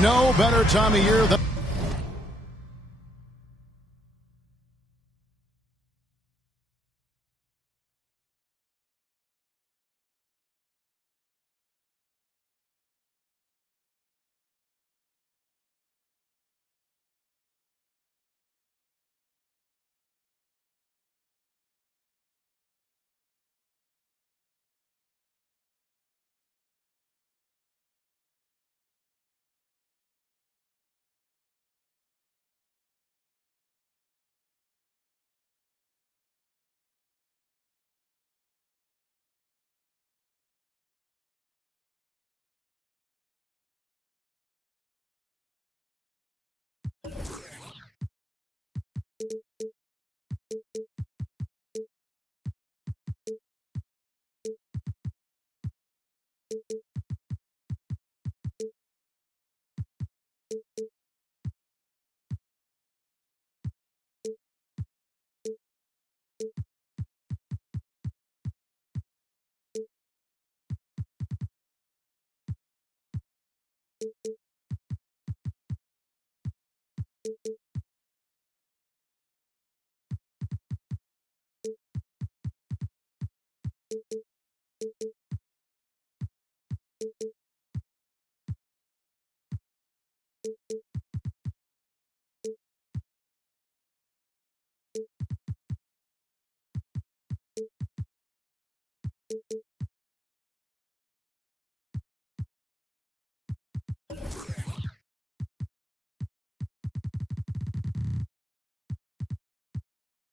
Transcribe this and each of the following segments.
no better time of year than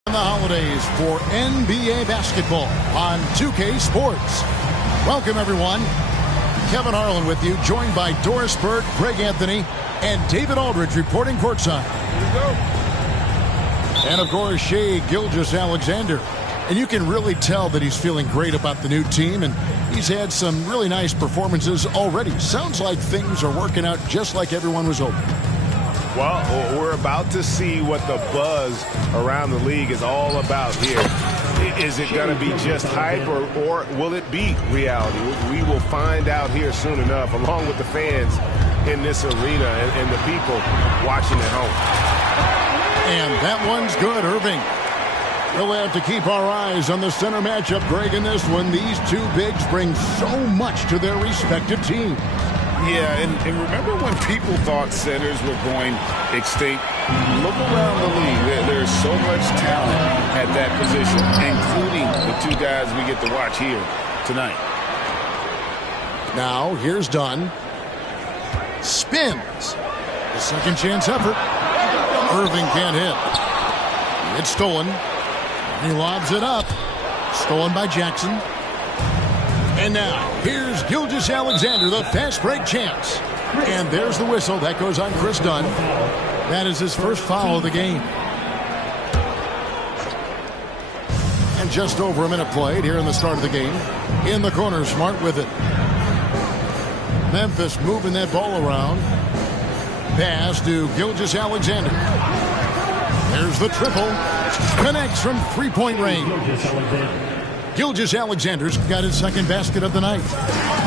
the holidays for NBA basketball on 2K Sports. Welcome, everyone. Kevin Harlan with you, joined by Doris Burke, Greg Anthony, and David Aldridge reporting courtside. Here we go. And, of course, Shai Gilgeous-Alexander. And you can really tell that he's feeling great about the new team, and he's had some really nice performances already. Sounds like things are working out just like everyone was hoping. Well, we're about to see what the buzz around the league is all about here. Is it going to be just hype, or will it be reality? We will find out here soon enough, along with the fans in this arena and the people watching at home. And that one's good, Irving. We'll have to keep our eyes on the center matchup, Greg, in this one. These two bigs bring so much to their respective teams. Yeah, and remember when people thought centers were going extinct? Look around the league. There's so much talent at that position, including the two guys we get to watch here tonight. Now, here's Dunn. Spins. The second chance effort. Irving can't hit. It's stolen. He lobs it up. Stolen by Jackson. And now, here's Gilgeous-Alexander, the fast break chance. And there's the whistle. That goes on Chris Dunn. That is his first foul of the game. And just over a minute played here in the start of the game. In the corner, Smart with it. Memphis moving that ball around. Pass to Gilgeous-Alexander. There's the triple. Connects from three-point range. Gilgeous-Alexander's got his second basket of the night.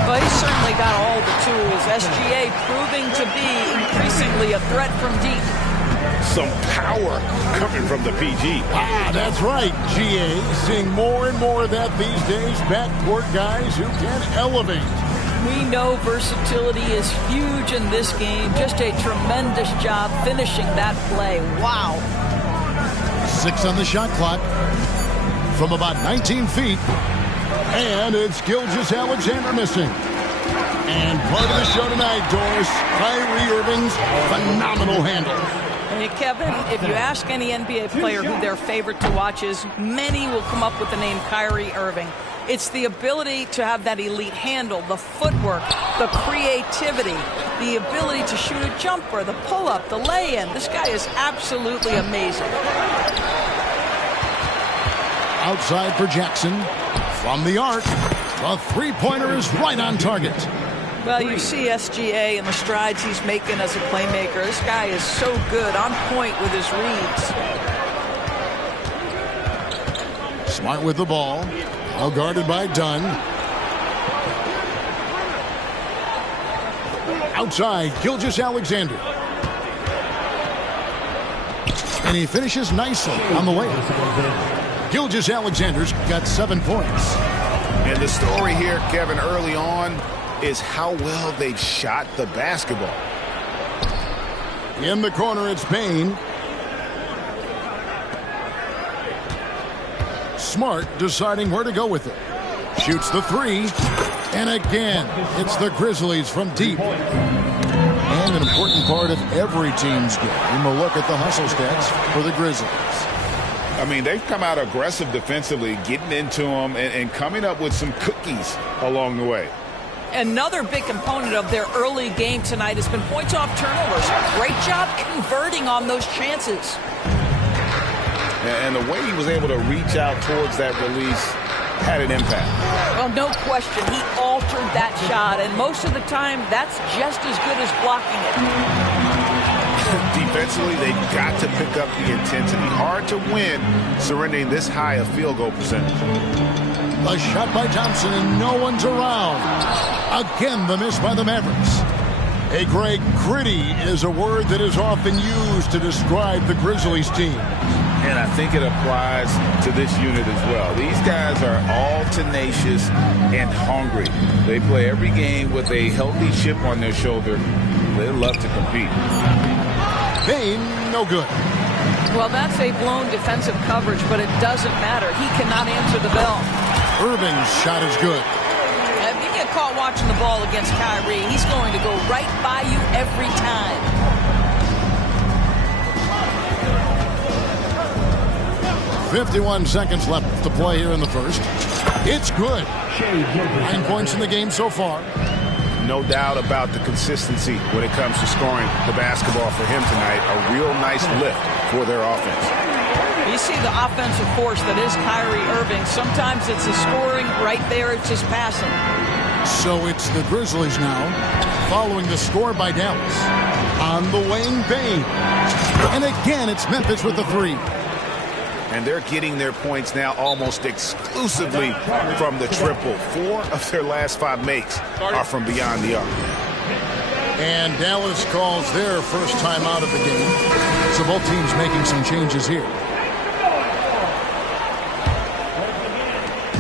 Well, he's certainly got all the tools. SGA proving to be increasingly a threat from deep. Some power coming from the PG. That's right, GA. Seeing more and more of that these days. Backcourt guys who can elevate. We know versatility is huge in this game. Just a tremendous job finishing that play. Wow. 6 on the shot clock. From about 19 feet. And it's Gilgeous-Alexander missing. And part of the show tonight, Doris, Kyrie Irving's phenomenal handle. Hey, Kevin, if you ask any NBA player who their favorite to watch is, many will come up with the name Kyrie Irving. It's the ability to have that elite handle, the footwork, the creativity, the ability to shoot a jumper, the pull-up, the lay-in. This guy is absolutely amazing. Outside for Jackson. From the arc. The three-pointer is right on target. Well, you see SGA and the strides he's making as a playmaker. This guy is so good, on point with his reads. Smart with the ball. Well guarded by Dunn. Outside, Gilgeous-Alexander. And he finishes nicely on the way. Gilgeous-Alexander's got 7 points. And the story here, Kevin, early on is how well they've shot the basketball. In the corner, it's Bane. Smart deciding where to go with it. Shoots the 3. And again, it's the Grizzlies from deep. And an important part of every team's game. We'll look at the hustle stats for the Grizzlies. I mean, they've come out aggressive defensively, getting into them and coming up with some cookies along the way. Another big component of their early game tonight has been points off turnovers. Great job converting on those chances. And the way he was able to reach out towards that release had an impact. Well, no question. He altered that shot, and most of the time, that's just as good as blocking it. Defensively, they've got to pick up the intensity. Hard to win surrendering this high a field goal percentage. A shot by Thompson, and no one's around. Again, the miss by the Mavericks. Hey, Greg, gritty is a word that is often used to describe the Grizzlies team. And I think it applies to this unit as well. These guys are all tenacious and hungry. They play every game with a healthy chip on their shoulder. They love to compete. Bane, no good. Well, that's a blown defensive coverage, but it doesn't matter. He cannot answer the bell. Irving's shot is good. If you get caught watching the ball against Kyrie, he's going to go right by you every time. 51 seconds left to play here in the first. It's good. 9 points in the game so far. No doubt about the consistency when it comes to scoring the basketball for him tonight. A real nice lift for their offense. You see the offensive force that is Kyrie Irving. Sometimes it's the scoring right there. It's just passing. So it's the Grizzlies now, following the score by Dallas. On the wing, Bane. And again, it's Memphis with the 3. And they're getting their points now almost exclusively from the triple. 4 of their last 5 makes are from beyond the arc. And Dallas calls their first time out of the game. So both teams making some changes here.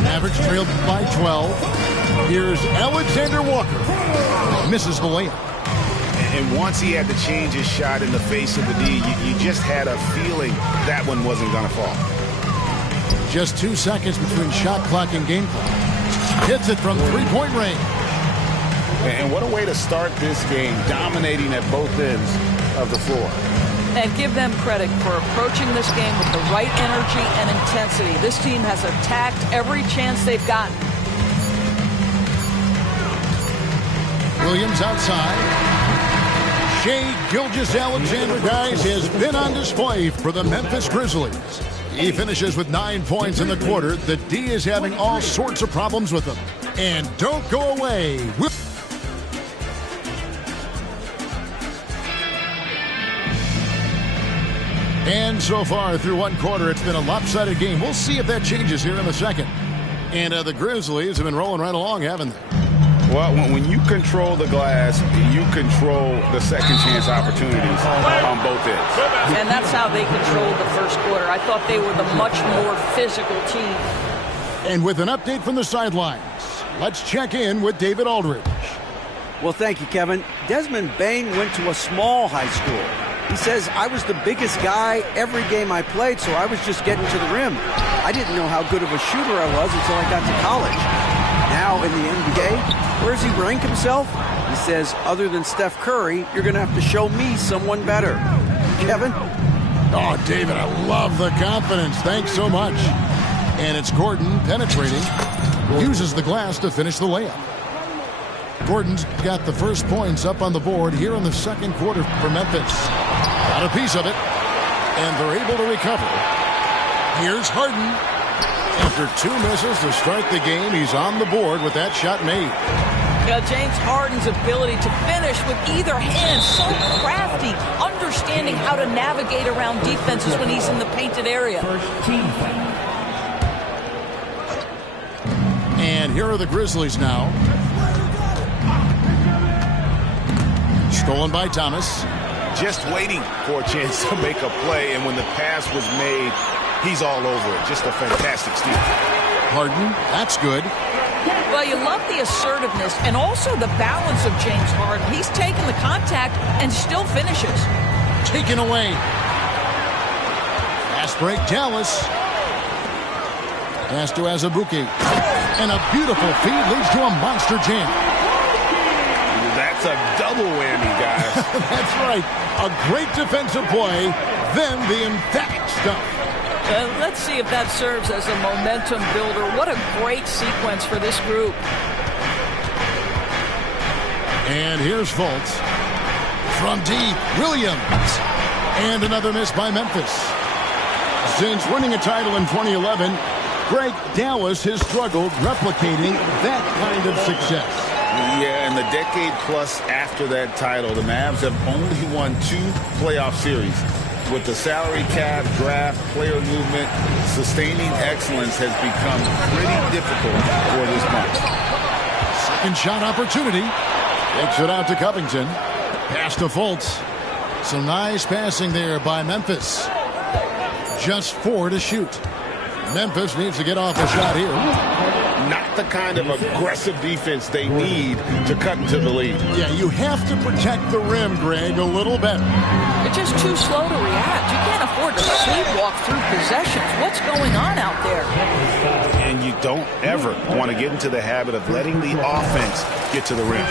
Mavericks trailed by 12. Here's Alexander Walker. Misses the layup. And once he had to change his shot in the face of the D, you just had a feeling that one wasn't going to fall. Just 2 seconds between shot clock and game clock. Hits it from three-point range. And what a way to start this game, dominating at both ends of the floor. And give them credit for approaching this game with the right energy and intensity. This team has attacked every chance they've gotten. Williams outside. Shai Gilgeous-Alexander, guys, has been on display for the Memphis Grizzlies. He finishes with 9 points in the quarter. The D is having all sorts of problems with him. And don't go away. And so far through one quarter, it's been a lopsided game. We'll see if that changes here in the second. And the Grizzlies have been rolling right along, haven't they? Well, when you control the glass, you control the second chance opportunities on both ends. And that's how they controlled the first quarter. I thought they were the much more physical team. And with an update from the sidelines, let's check in with David Aldridge. Well, thank you, Kevin. Desmond Bane went to a small high school. He says, I was the biggest guy every game I played, so I was just getting to the rim. I didn't know how good of a shooter I was until I got to college. Now in the NBA, where does he rank himself? He says, other than Steph Curry, you're going to have to show me someone better. Kevin? Oh, David, I love the confidence. Thanks so much. And it's Gordon penetrating. Uses the glass to finish the layup. Gordon's got the first points up on the board here in the second quarter for Memphis. Got a piece of it, and they're able to recover. Here's Harden. After 2 misses to start the game, he's on the board with that shot made. James Harden's ability to finish with either hand, so crafty, understanding how to navigate around defenses when he's in the painted area. And here are the Grizzlies now. Stolen by Thomas. Just waiting for a chance to make a play, and when the pass was made, he's all over it. Just a fantastic steal. Harden, that's good. Well, you love the assertiveness and also the balance of James Harden. He's taken the contact and still finishes. Taken away. Fast break, Dallas. Pass to Azubuike. And a beautiful feed leads to a monster jam. That's a double whammy, guys. That's right. A great defensive play, then the emphatic stuff. Let's see if that serves as a momentum builder. What a great sequence for this group. And here's Fultz. From deep, Williams. And another miss by Memphis. Since winning a title in 2011, Greg, Dallas has struggled replicating that kind of success. Yeah, in the decade plus after that title, the Mavs have only won 2 playoff series. With the salary cap, draft, player movement, sustaining excellence has become pretty difficult for this bunch. Second shot opportunity. Takes it out to Covington. Pass to Fultz. Some nice passing there by Memphis. Just 4 to shoot. Memphis needs to get off a shot here. Not the kind of aggressive defense they need to cut into the lead. Yeah, you have to protect the rim, Greg, a little better. They're just too slow to react. You can't afford to sleepwalk through possessions. What's going on out there? And you don't ever want to get into the habit of letting the offense get to the rim.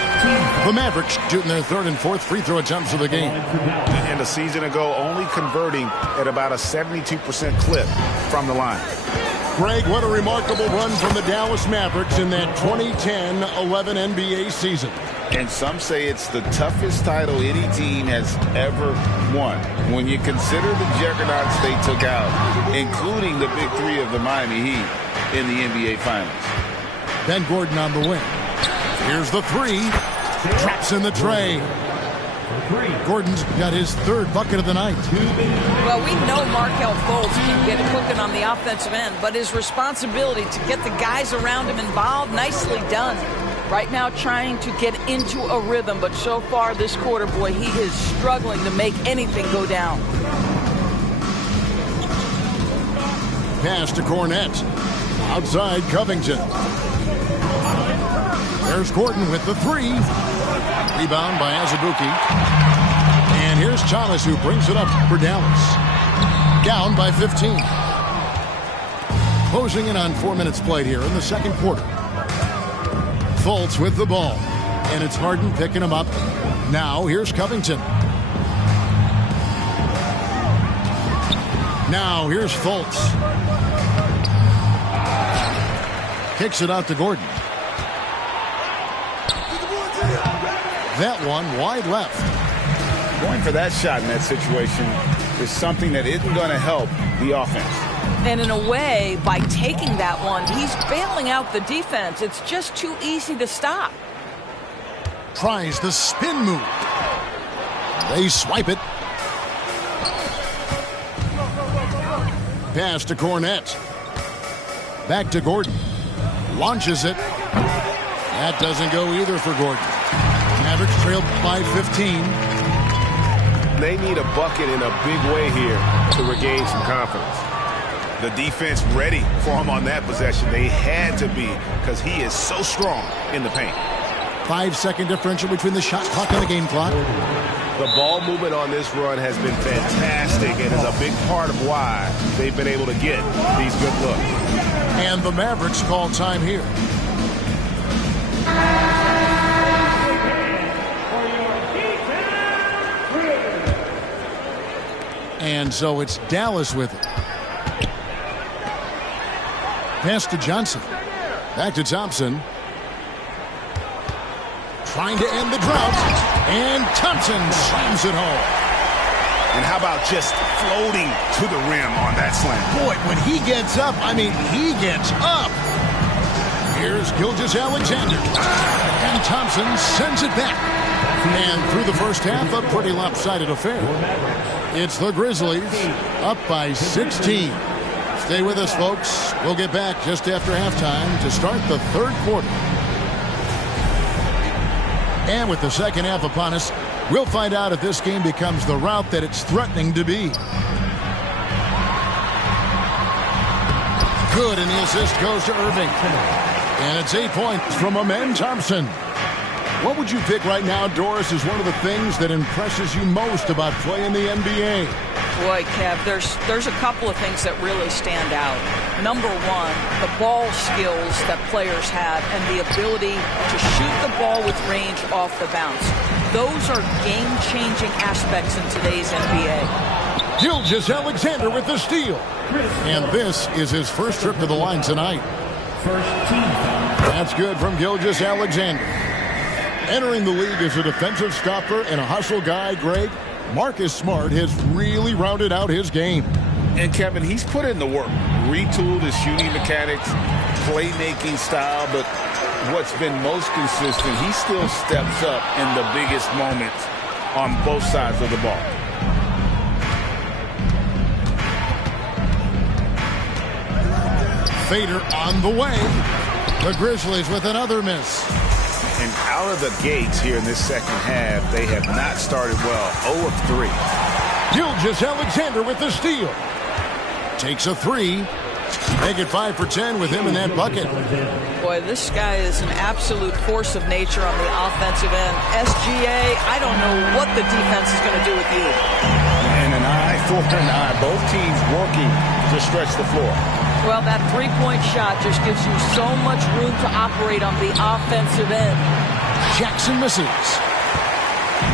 The Mavericks shooting their 3rd and 4th free throw attempts of the game. And a season ago, only converting at about a 72% clip from the line. Greg, what a remarkable run from the Dallas Mavericks in that 2010-11 NBA season. And some say it's the toughest title any team has ever won. When you consider the juggernauts they took out, including the big 3 of the Miami Heat in the NBA Finals. Ben Gordon on the wing. Here's the 3. Drops in the tray. Gordon's got his 3rd bucket of the night. Well, we know Markelle Fultz can get cooking on the offensive end, but his responsibility to get the guys around him involved, nicely done. Right now trying to get into a rhythm, but so far this quarter, boy, he is struggling to make anything go down. Pass to Cornette. Outside Covington. There's Gordon with the 3. Rebound by Azubuike. And here's Thomas who brings it up for Dallas. Down by 15. Closing in on 4 minutes played here in the second quarter. Fultz with the ball. And it's Harden picking him up. Now here's Covington. Now here's Fultz. Kicks it out to Gordon. That one wide left. Going for that shot in that situation is something that isn't going to help the offense. And in a way, by taking that one, he's bailing out the defense. It's just too easy to stop. Tries the spin move. They swipe it. Pass to Cornette. Back to Gordon. Launches it. That doesn't go either for Gordon. Mavericks trailed by 15. They need a bucket in a big way here to regain some confidence. The defense ready for him on that possession. They had to be, because he is so strong in the paint. 5-second differential between the shot clock and the game clock. The ball movement on this run has been fantastic and is a big part of why they've been able to get these good looks. And the Mavericks call time here. And so it's Dallas with it. Pass to Johnson. Back to Thompson. Trying to end the drought. And Thompson slams it home. And how about just floating to the rim on that slam? Boy, when he gets up, I mean, he gets up. Here's Gilgeous-Alexander. And Thompson sends it back. And through the first half, a pretty lopsided affair. It's the Grizzlies up by 16. Stay with us, folks. We'll get back just after halftime to start the third quarter. And with the second half upon us, We'll find out if this game becomes the route that it's threatening to be. Good, and the assist goes to Irving. And it's 8 points from Amen Thompson. What would you pick right now, Doris, is one of the things that impresses you most about playing the NBA? Boy, Kev, there's a couple of things that really stand out. Number one, the ball skills that players have and the ability to shoot the ball with range off the bounce. Those are game-changing aspects in today's NBA. Gilgeous-Alexander with the steal. And this is his first trip to the line tonight. First team foul. That's good from Gilgeous-Alexander. Entering the league as a defensive stopper and a hustle guy, Greg, Marcus Smart has really rounded out his game. And, Kevin, he's put in the work. Retooled his shooting mechanics, playmaking style, but what's been most consistent, he still steps up in the biggest moments on both sides of the ball. Fader on the way. The Grizzlies with another miss. And out of the gates here in this second half, they have not started well. 0 of 3. Gilgeous-Alexander with the steal. Takes a three. Make it 5 for 10 with him in that bucket. Boy, this guy is an absolute force of nature on the offensive end. SGA, I don't know what the defense is going to do with you. And an eye for an eye. Both teams working to stretch the floor. Well, that three-point shot just gives you so much room to operate on the offensive end. Jackson misses.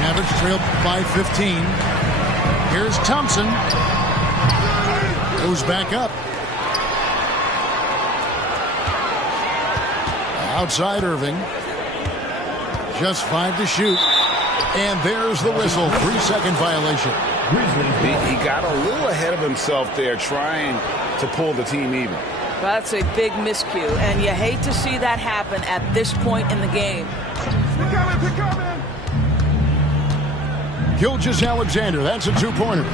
Mavericks trailed by 15. Here's Thompson. Goes back up. Outside Irving. Just 5 to shoot. And there's the whistle. 3-second violation. He got a little ahead of himself there trying to pull the team even. That's a big miscue, and you hate to see that happen at this point in the game. Gilgeous-Alexander, that's a two-pointer.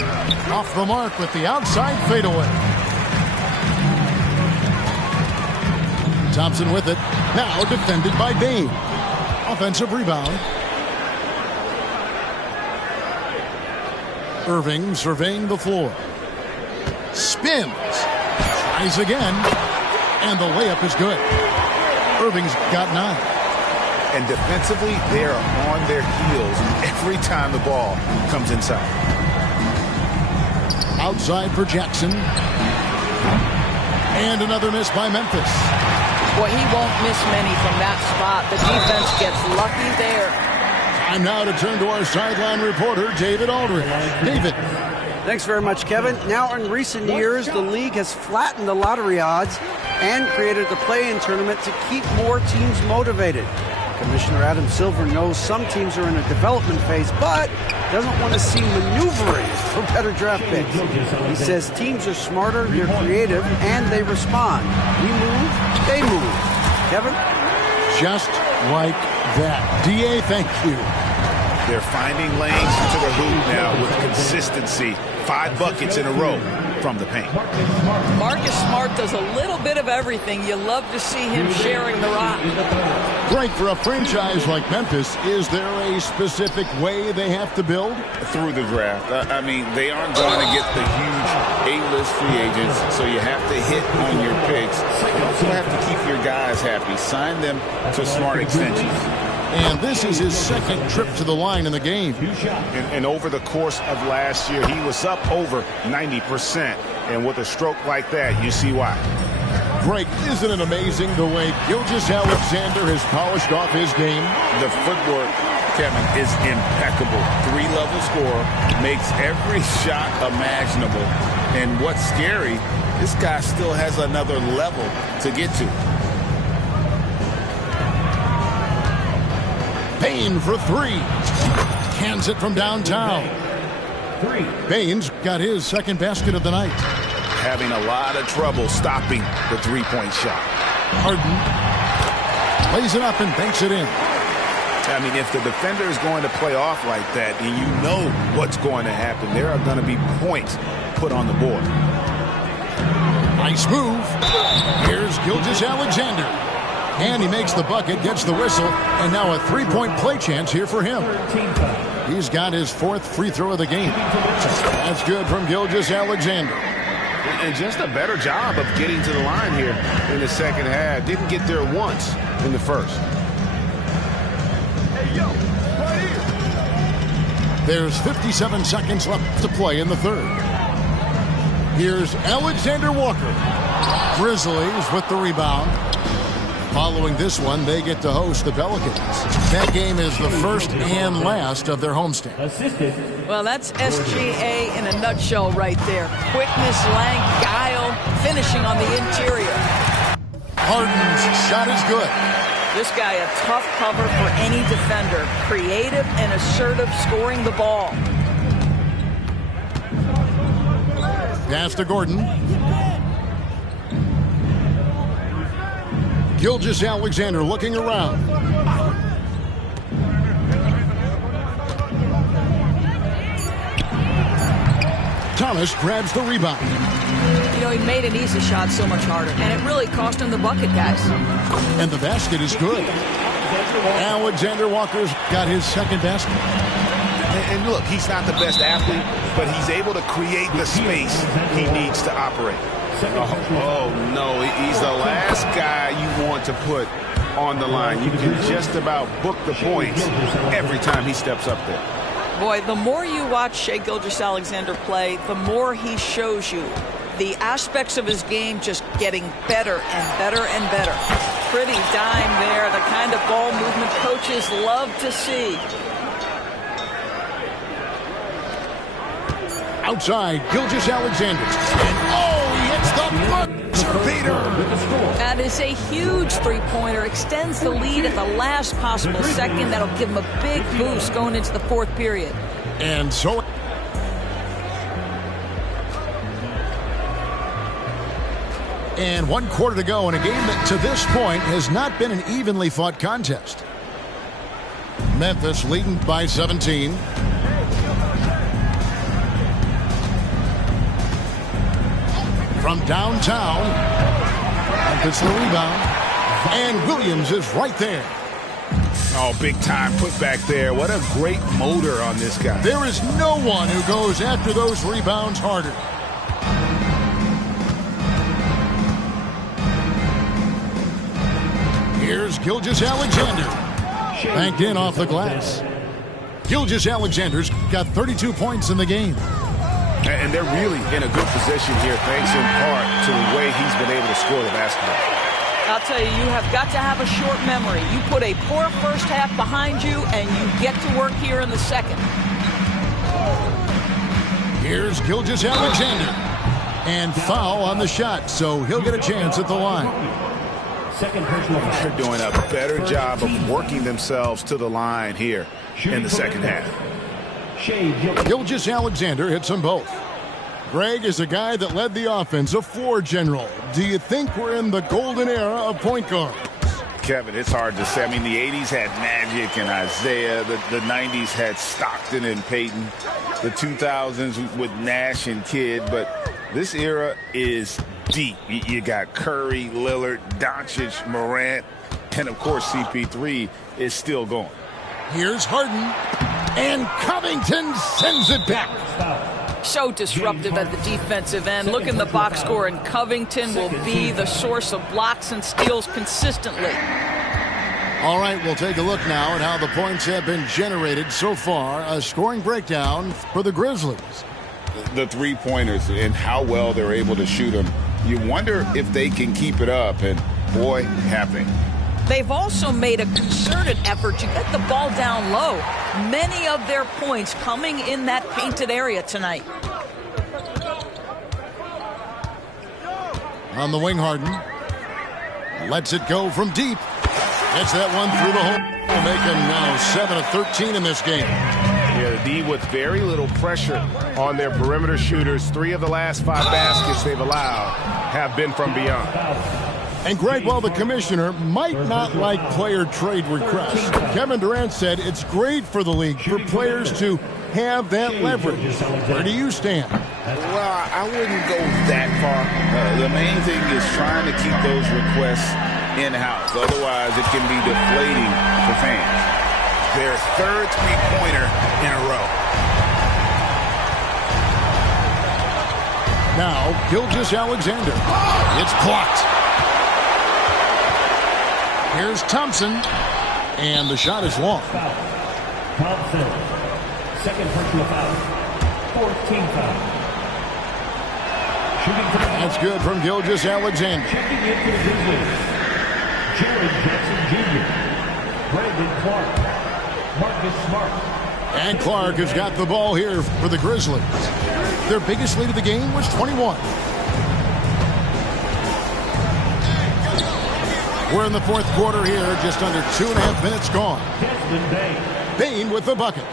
Off the mark with the outside fadeaway. Thompson with it. Now defended by Bane. Offensive rebound. Irving surveying the floor. Spins. Tries again. And the layup is good. Irving's got 9. And defensively, they are on their heels every time the ball comes inside. Outside for Jackson. And another miss by Memphis. Boy, he won't miss many from that spot. The defense gets lucky there. Time now to turn to our sideline reporter, David Aldridge. David. Thanks very much, Kevin. Now, in recent years, the league has flattened the lottery odds and created a play-in tournament to keep more teams motivated. Commissioner Adam Silver knows some teams are in a development phase, but doesn't want to see maneuvering for better draft picks. He says teams are smarter, they're creative, and they respond. We move, they move. Kevin? Just like that. DA, thank you. They're finding lanes to the hoop now with consistency. 5 buckets in a row from the paint. Marcus Smart does a little bit of everything. You love to see him sharing the rock. Great for a franchise like Memphis. Is there a specific way they have to build? Through the draft. I mean, they aren't going to get the huge A-list free agents, so you have to hit on your picks. You also have to keep your guys happy. Sign them to smart extensions. And this is his second trip to the line in the game. And over the course of last year, he was up over 90%. And with a stroke like that, you see why. Greg, isn't it amazing the way Gilgeous-Alexander has polished off his game? The footwork, Kevin, is impeccable. 3-level scorer, makes every shot imaginable. And what's scary, this guy still has another level to get to. Bane for 3. Cans it from downtown. Bane's got his second basket of the night. Having a lot of trouble stopping the three-point shot. Harden lays it up and banks it in. I mean, if the defender is going to play off like that, and you know what's going to happen, there are going to be points put on the board. Nice move. Here's Gilgeous-Alexander. And he makes the bucket, gets the whistle, and now a 3-point play chance here for him. He's got his 4th free throw of the game. That's good from Gilgeous-Alexander. And just a better job of getting to the line here in the second half. Didn't get there once in the first. There's 57 seconds left to play in the third. Here's Alexander Walker. Grizzlies with the rebound. Following this one, they get to host the Pelicans. That game is the first and last of their homestand. Well, that's SGA in a nutshell right there. Quickness, length, guile, finishing on the interior. Harden's shot is good. This guy a tough cover for any defender. Creative and assertive scoring the ball. Pass to Gordon. Gilgeous-Alexander looking around. Thomas grabs the rebound. You know, he made an easy shot so much harder, and it really cost him the bucket, guys. And the basket is good. Alexander Walker's got his 2nd basket. And look, he's not the best athlete, but he's able to create the space he needs to operate. Oh, no, he's the last guy you want to put on the line. You can just about book the points every time he steps up there. Boy, the more you watch Shai Gilgeous-Alexander play, the more he shows you the aspects of his game just getting better and better and better. Pretty dime there, the kind of ball movement coaches love to see. Outside, Gilgeous-Alexander. And he hits the buzzer beater. That is a huge three-pointer. Extends the lead at the last possible second. That'll give him a big boost going into the 4th period. And so... And 1 quarter to go in a game that to this point has not been an evenly fought contest. Memphis leading by 17. From downtown, Memphis the rebound, and Williams is right there. Oh, big time put back there. What a great motor on this guy. There is no one who goes after those rebounds harder. Here's Gilgeous-Alexander. Banked in off the glass. Gilgeous-Alexander's got 32 points in the game. And they're really in a good position here, thanks in part to the way he's been able to score the basketball. I'll tell you, you have got to have a short memory. You put a poor first half behind you, and you get to work here in the second. Here's Gilgeous-Alexander. And foul on the shot, so he'll get a chance at the line. They're doing a better job of working themselves to the line here in the second half. Gilgeous-Alexander hits them both. Greg is a guy that led the offense, a floor general. Do you think we're in the golden era of point guards? Kevin, it's hard to say. I mean, the 80s had Magic and Isaiah. The 90s had Stockton and Peyton. The 2000s with Nash and Kidd. But this era is deep. You got Curry, Lillard, Doncic, Morant, and, of course, CP3 is still going. Here's Harden, and Covington sends it back. So disruptive at the defensive end. Look in the box score, and Covington will be the source of blocks and steals consistently. All right, we'll take a look now at how the points have been generated so far. A scoring breakdown for the Grizzlies. The three-pointers and how well they're able to shoot them. You wonder if they can keep it up, and boy, have they. They've also made a concerted effort to get the ball down low. Many of their points coming in that painted area tonight. On the wing, Harden lets it go from deep. Gets that one through the hole. Will make them now 7 of 13 in this game. Yeah, the D with very little pressure on their perimeter shooters. 3 of the last 5 baskets they've allowed have been from beyond. And Greg, while the commissioner might not like player trade requests, Kevin Durant said it's great for the league for players to have that leverage. Where do you stand? Well, I wouldn't go that far. The main thing is trying to keep those requests in-house. Otherwise, it can be deflating for fans. their third three-pointer in a row. Now, Gilgeous-Alexander. It's blocked. Here's Thompson. And the shot is long. Foul. Thompson. Second personal foul. 14 foul. Shooting for the That's good from Gilgeous-Alexander. Checking in for the Grizzlies. Jared Jackson Jr. Brandon Clark. Marcus Smart. And Clark has got the ball here for the Grizzlies. Their biggest lead of the game was 21. We're in the fourth quarter here, just under 2.5 minutes gone. Desmond Bane. Bain with the bucket.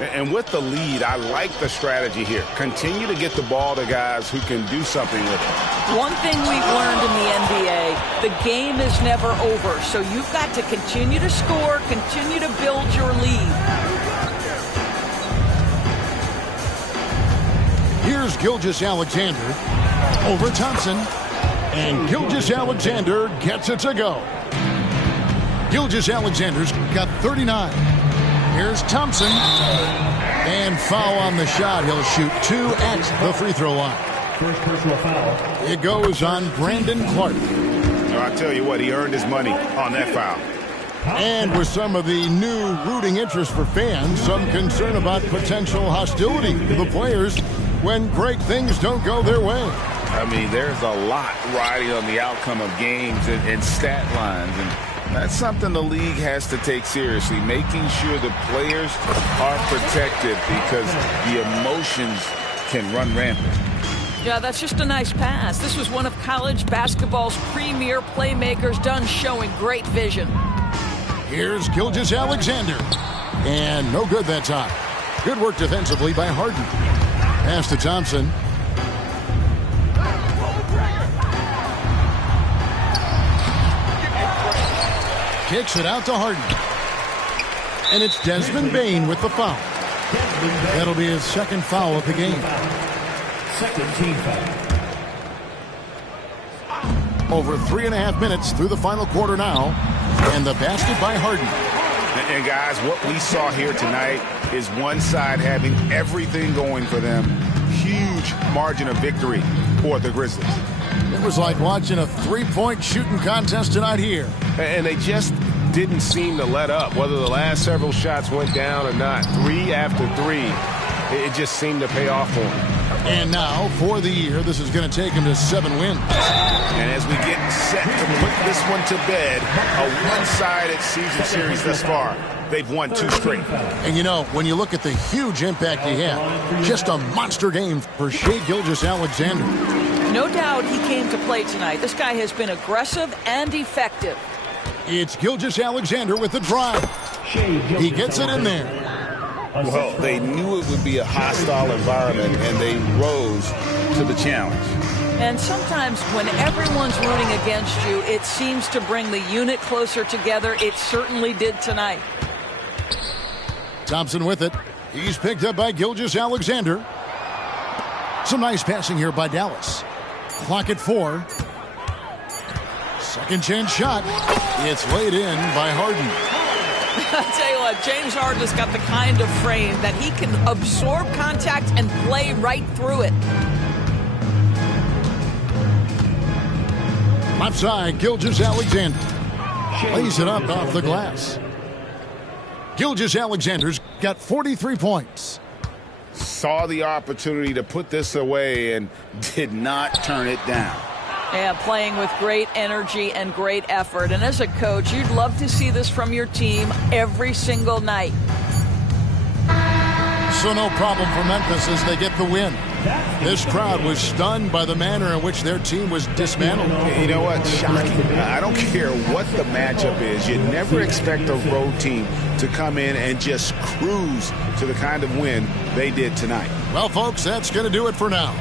And with the lead, I like the strategy here. Continue to get the ball to guys who can do something with it. One thing we've learned in the NBA, the game is never over. So you've got to continue to score, continue to build your lead. Here's Gilgeous-Alexander over Thompson. And Gilgeous-Alexander gets it to go. Gilgeous-Alexander's got 39. Here's Thompson. And foul on the shot. He'll shoot 2 at the free throw line. First personal foul. It goes on Brandon Clark. I'll tell you what, he earned his money on that foul. And with some of the new rooting interest for fans, some concern about potential hostility to the players when great things don't go their way. I mean, there's a lot riding on the outcome of games and stat lines, and that's something the league has to take seriously, making sure the players are protected because the emotions can run rampant. Yeah, that's just a nice pass. This was one of college basketball's premier playmakers done showing great vision. Here's Gilgeous-Alexander. And no good that time. Good work defensively by Harden. Pass to Thompson. Kicks it out to Harden. And it's Desmond Bane with the foul. That'll be his second foul of the game. Second team foul. Over 3.5 minutes through the final quarter now. And the basket by Harden. And guys, what we saw here tonight is one side having everything going for them. Huge margin of victory for the Grizzlies. It was like watching a three-point shooting contest tonight here. And they just didn't seem to let up, whether the last several shots went down or not. 3 after 3, it just seemed to pay off for them. And now, for the year, this is going to take them to 7 wins. And as we get set to put this one to bed, a one-sided season series thus far, they've won 2 straight. And you know, when you look at the huge impact he had, just a monster game for Shai Gilgeous-Alexander. No doubt he came to play tonight. This guy has been aggressive and effective. It's Gilgeous-Alexander with the drive. He gets it in there. Well, they knew it would be a hostile environment, and they rose to the challenge. And sometimes when everyone's rooting against you, it seems to bring the unit closer together. It certainly did tonight. Thompson with it. He's picked up by Gilgeous-Alexander. Some nice passing here by Dallas. Clock at 4. Second chance shot. It's laid in by Harden. I'll tell you what, James Harden has got the kind of frame that he can absorb contact and play right through it. Left side, Gilgeous-Alexander. Lays it up off the glass. Gilgeous-Alexander's got 43 points. Saw the opportunity to put this away and did not turn it down. Yeah, playing with great energy and great effort. And as a coach, you'd love to see this from your team every single night. So no problem for Memphis as they get the win. This crowd was stunned by the manner in which their team was dismantled. You know what? Shocking. I don't care what the matchup is. You never expect a road team to come in and just cruise to the kind of win they did tonight. Well, folks, that's going to do it for now.